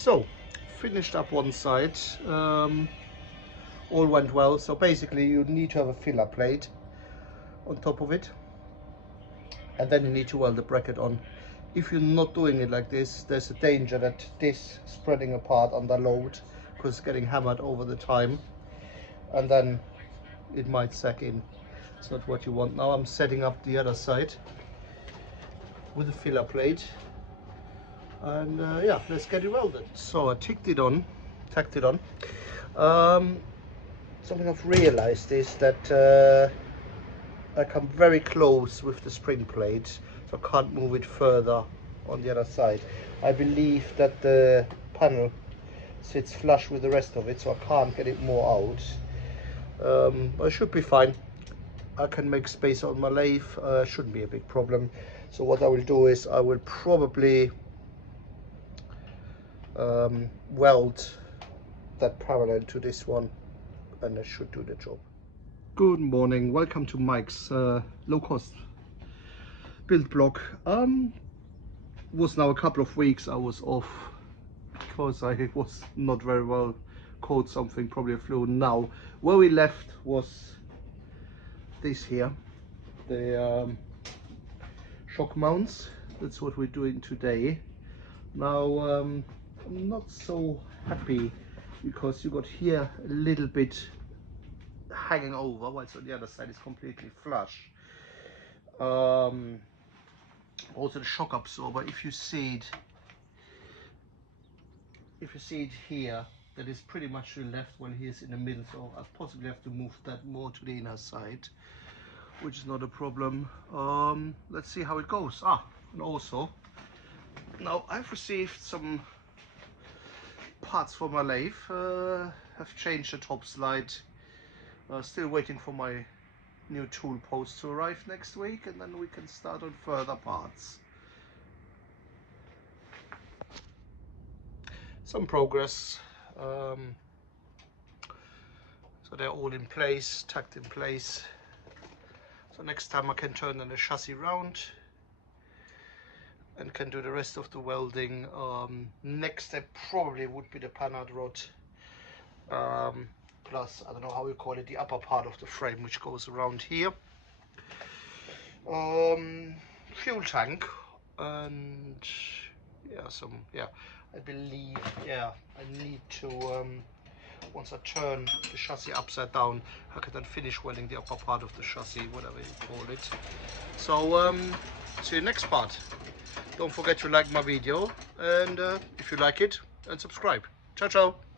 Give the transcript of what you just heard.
So finished up one side, all went well. So basically you need to have a filler plate on top of it, and then you need to weld the bracket on. If you're not doing it like this, there's a danger that this spreading apart under load because it's getting hammered over the time, and then it might sag in. It's not what you want. Now I'm setting up the other side with a filler plate, and yeah, let's get it welded. So I tacked it on. Something I've realized is that I come very close with the spring plate, so I can't move it further on the other side. I believe that the panel sits flush with the rest of it, so I can't get it more out. But it should be fine. I can make space on my lathe, shouldn't be a big problem. So what I will do is I will probably weld that parallel to this one, and that should do the job. Good morning, welcome to Mike's low-cost build block. Was now a couple of weeks I was off because I was not very well, caught something, probably a flu. Now where we left was this here, the shock mounts. That's what we're doing today. Now I'm not so happy because you got here a little bit hanging over, whilst on the other side is completely flush. Also the shock absorber, if you see it here, that is pretty much to the left when he is in the middle, so I possibly have to move that more to the inner side, which is not a problem. Let's see how it goes. And also now I've received some parts for my lathe. Have changed the top slide, still waiting for my new tool post to arrive next week, and then we can start on further parts. Some progress. So they're all in place, tucked in place. So next time I can turn the chassis round and can do the rest of the welding. Next step probably would be the panhard rod, plus I don't know how you call it, the upper part of the frame which goes around here. Fuel tank, and yeah, I believe, yeah, I need to once I turn the chassis upside down, I can then finish welding the upper part of the chassis, whatever you call it. So see you next part. Don't forget to like my video, and if you like it, and subscribe. Ciao ciao.